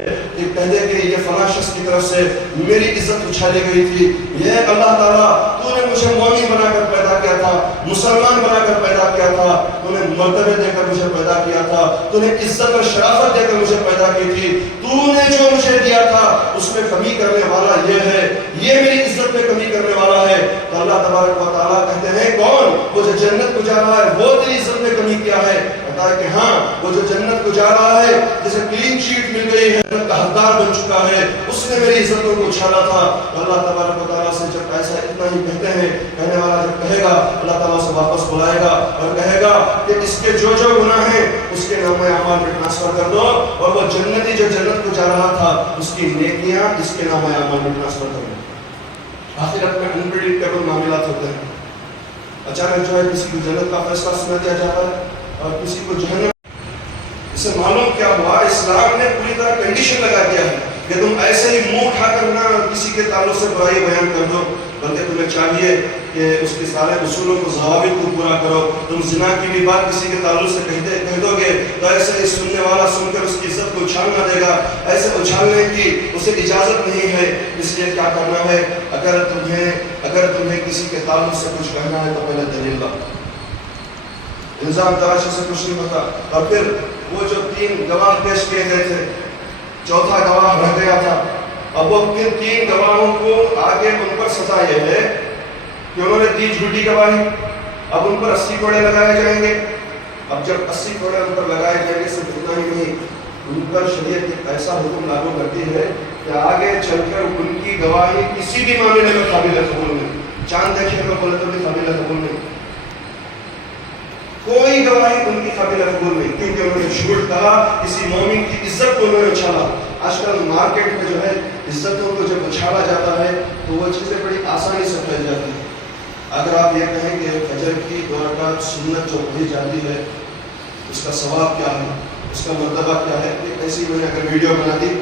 کہتے کہ یہ فلاں شخص کی طرف سے میری عزت اچھالی گئی تھی، یہ اللہ تعالیٰ تو نے مجھے مومن بنا کر پیدا کیا تھا، مسلمان بنا کر پیدا کیا تھا، تو نے مرتبے دے کر مجھے پیدا کیا تھا، تو نے عزت اور شرافت دے کر مجھے پیدا کی تھی، تو نے جو مجھے دیا تھا اس میں کمی کرنے والا یہ ہے، یہ میری عزت میں کمی کرنے والا ہے۔ تو اللہ تبارک و تعالیٰ کہتے ہیں کون؟ وہ جو جنت کو جا رہا ہے وہ تیری عزت میں کمی کیا ہے؟ کہتا ہے کہ ہاں وہ جو جنت کو جا رہا ہے جسے کلین شیٹ مل گئی ہے، جنت کا حقدار بن چکا ہے، اس نے میری عزتوں کو اچھالا تھا۔ اللہ تبارک و تعالیٰ سے جب ایسا اتنا ہی کہتے ہیں، کہنے والا جب کہے گا اللہ تعالیٰ سے واپس بلائے گا اور کہے گا کہ اس کے جو جو گناہ ہیں اس کے نام اعمال میں ٹرانسفر کر دو، اور وہ جنتی جو جنت کو جا رہا تھا اس کی نیکیاں اس کے نام اعمال میں ٹرانسفر کر دو۔ آخرت میں انپریڈکٹیبل معاملات ہوتے ہیں، اچانک جو ہے کسی کو جنت کا فیصلہ سنا دیا جاتا ہے اور کسی کو جہنم۔ اسے معلوم کیا ہوا؟ اسلام نے پوری طرح کنڈیشن لگا دیا ہے کہ تم ایسے ہی منہ اٹھا کر نہ کسی کے تعلق سے برائی بیان کر دو، بلکہ تمہیں چاہیے کہ اس کے سارے اصولوں کو ضوابط کو پورا کرو۔ تم زنا کی بھی بات کسی کے تعلق سے کہہ دو گے تو ایسے ہی سننے والا سن کر اس کی عزت کو اچھالنا دے گا، ایسے اچھالنے کی اسے اجازت نہیں ہے۔ اس لیے کیا کرنا ہے؟ اگر تمہیں کسی کے تعلق سے کچھ کہنا ہے تو پہلے دلیل لاؤ، الزام تراشی سے کچھ نہیں ہوتا۔ اور پھر وہ جو 3 گواہ پیش کیے گئے تھے، چوتھا گواہ رہ گیا تھا، اب وہ کن 3 گواہوں کو آگے ان پر سزا یہ ہے کہ انہوں نے دی جھوٹی گواہی، اب ان پر 80 کوڑے لگائے جائیں گے۔ اب جب 80 کوڑے ان پر لگائے جائیں گے صرف اتنا ہی نہیں، ان پر شریعت ایک ایسا حکم لاگو کرتی ہے کہ آگے چل کر ان کی گواہی کسی بھی معاملے میں قابل قبول نہیں، چاند دیکھنے کو بولے تو بھی قابل قبول نہیں، کوئی گواہی ان کی قابل قبول نہیں، کیونکہ انہوں نے جھوٹ کہا، کسی مومن کی عزت کو انہوں نے اچھالا۔ آج کل مارکیٹ میں جو ہے عزتوں کو جب اچھالا جاتا ہے تو وہ چیزیں بڑی آسانی سے پھیل جاتی ہیں۔ اگر آپ یہ کہیں کہ فجر کی 2 رکعت سنت جو پڑھی جاتی ہے اس کا ثواب کیا ہے، اس کا مرتبہ کیا ہے، ایک ایسی میں نے اگر ویڈیو بنا دی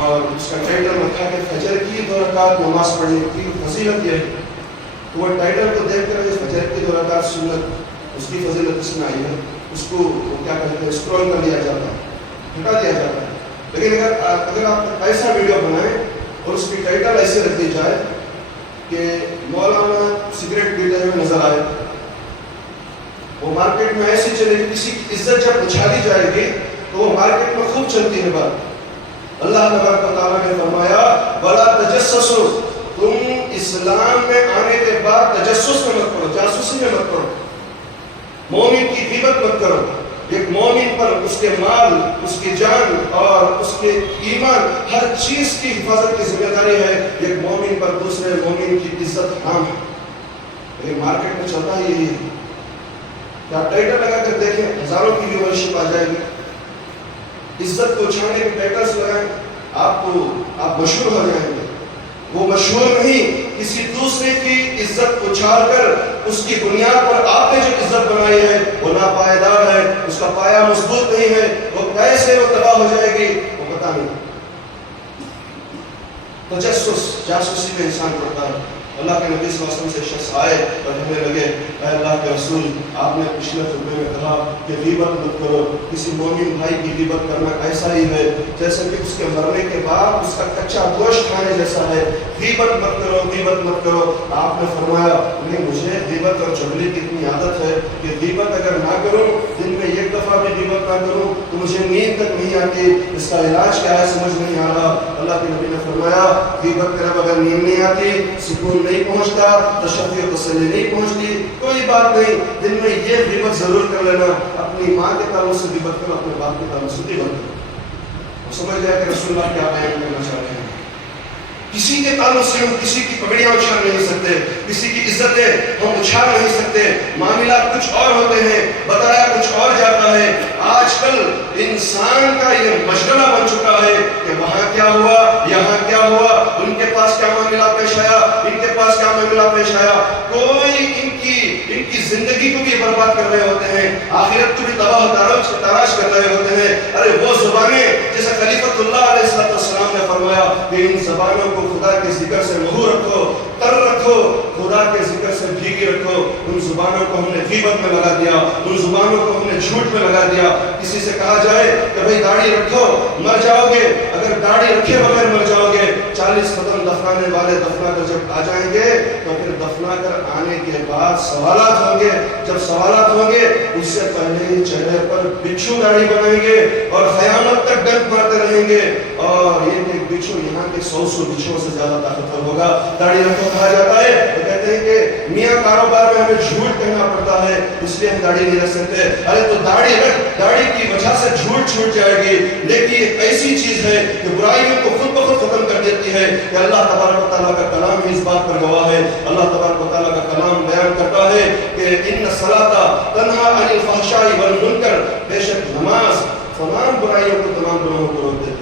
اور اس کا ٹائٹل رکھا کہ فجر کی 2 رکعت نماز پڑھنے کی فضیلت یہ ہے، تو وہ ٹائٹل کو دیکھ کر فجر کی 2 رکعت سنت اس کی فضیلت اس میں آئی ہے، اس کو کیا کہتے ہیں اسکرول کر لیا جاتا ہے، ہٹا دیا جاتا ہے۔ لیکن اگر آپ ایسا ویڈیو بنائیں اور اس کی ٹائٹل ایسے رکھ دی جائے کہ مولانا سگریٹ پیتے ہوئے نظر آئے، وہ مارکیٹ میں ایسی چلے گی، کسی کی عزت جب اچھالی جائے گی تو وہ مارکیٹ میں خوب چلتی ہے بات۔ اللہ تبارک و تعالیٰ نے فرمایا وَلَا تَجَسَّسُوا، تم اسلام میں آنے کے بعد تجسس میں مت کرو، جاسوسی میں مت کرو، مومن کی غیبت مت کرو۔ ایک مومن پر اس کے مال، اس کی جان اور اس کے ایمان، ہر چیز کی حفاظت کی ذمہ داری ہے۔ ایک مومن پر دوسرے مومن کی عزت حرام ہے۔ لیکن مارکیٹ میں چلتا ہی یہی ہے کہ آپ ٹائٹل لگا کر دیکھیں، ہزاروں کی ویورشپ آ جائے گی۔ عزت کو چھانے کے ٹائٹلز لگائیں، آپ مشہور ہو جائیں گے۔ وہ مشہور نہیں، کسی دوسرے کی عزت اچھال کر اس کی بنیاد پر آپ نے جو عزت بنائی ہے وہ ناپائیدار ہے، اس کا پایا مضبوط نہیں ہے، وہ کیسے وہ تباہ ہو جائے گی وہ پتہ نہیں۔ تجسس، جاسوسی میں انسان پڑتا ہے۔ اللہ کے نبی صلی اللہ علیہ وسلم سے شخص آئے اور کہنے لگے اے اللہ کے رسول، آپ نے پچھلے خطبے میں کہا کہ غیبت مت کرو، کسی مومن بھائی کی غیبت کرنا ایسا ہی ہے جیسے کہ اس کے مرنے کے بعد اس کا کچا گوشت کھانے جیسا ہے، غیبت مت کرو، غیبت مت کرو۔ آپ نے فرمایا نہیں، مجھے غیبت اور چغلی کی اتنی عادت ہے کہ غیبت اگر نہ کروں، دن میں 1 دفعہ بھی غیبت نہ کروں تو مجھے نیند تک نہیں آتی، اس کا علاج کیا ہے سمجھ نہیں آ رہا۔ اللہ کے نبی نے فرمایا غیبت کرے بغیر نیند نہیں آتی، سکون نہیں پہنچتا، تشفی و تسلی نہیں پہنچتی، کوئی بات نہیں، دن میں یہ غیبت ضرور کر لینا، اپنی ماں کے تعلق سے غیبت کرو، اپنے باپ کے تعلق سے غیبت کرو۔ سمجھ گیا کہ رسول اللہ کیا بیان کرنا چاہتے ہیں۔ کسی کے تعلق سے ہم کسی کی پگڑیاں اچھال نہیں سکتے، کسی کی عزتیں ہم اچھال نہیں سکتے، معاملات کچھ اور ہوتے ہیں، بتایا کچھ اور جاتا ہے۔ آج کل انسان کا یہ مشغلہ بن چکا ہے کہ وہاں کیا ہوا، یہاں کیا ہوا، ان کے پاس کیا معاملہ پیش آیا، ان کے پاس کیا معاملہ پیش آیا، کوئی ان کی زندگی کو بھی برباد کر رہے ہوتے ہیں، آخرت کو بھی تباہ تراش کر رہے ہوتے ہیں۔ ارے وہ زبانیں جیسے خلیفۃ اللہ علیہ السلام نے فرمایا کہ ان زبانوں کو خدا کے ذکر سے محو رکھو، تر رکھو، خدا کے ذکر سے بھیگی رکھو۔ ان زبانوں کو ہم نے غیبت میں لگا دیا، ان زبانوں کو ہم نے جھوٹ میں لگا دیا۔ کسی سے کہا جائے کہ بھئی داڑھی رکھو، مر جاؤ گے، داڑھی رکھے بغیر مر جاؤ گے، 40 قدم دفنانے والے دفنا کر جب آ جائیں گے تو پھر دفنا کر آنے کے بعد سوالات ہوں گے، جب سوالات ہوں گے اس سے پہلے ہی چہرے پر بچھو داڑھی بنائیں گے اور قیامت تک ڈنک مارتے رہیں گے، اور یہ ایک بچھو یہاں کے 100 بچھوؤں سے زیادہ طاقتور ہوگا۔ داڑھی رکھو کہا جاتا ہے تو کہتے ہیں کہ میاں کاروبار میں ہمیں جھوٹ کہنا پڑتا ہے اس لیے ہم داڑھی نہیں رکھ سکتے۔ ارے تو داڑھی رکھ، داڑھی کی وجہ سے جھوٹ چھوٹ جائے گی، لیکن ایک ایسی چیز ہے کہ برائیوں کو خود بخود ختم کر دیتی ہے کہ اللہ تبارک و تعالیٰ کا کلام ہی اس بات پر گواہ ہے۔ اللہ تبارک و تعالیٰ کا کلام بیان کرتا ہے کہ ان الصلاۃ تنہی عن الفحشاء والمنکر، بے شک نماز تمام برائیوں کو، تمام گناہوں کو روک دیتی ہے۔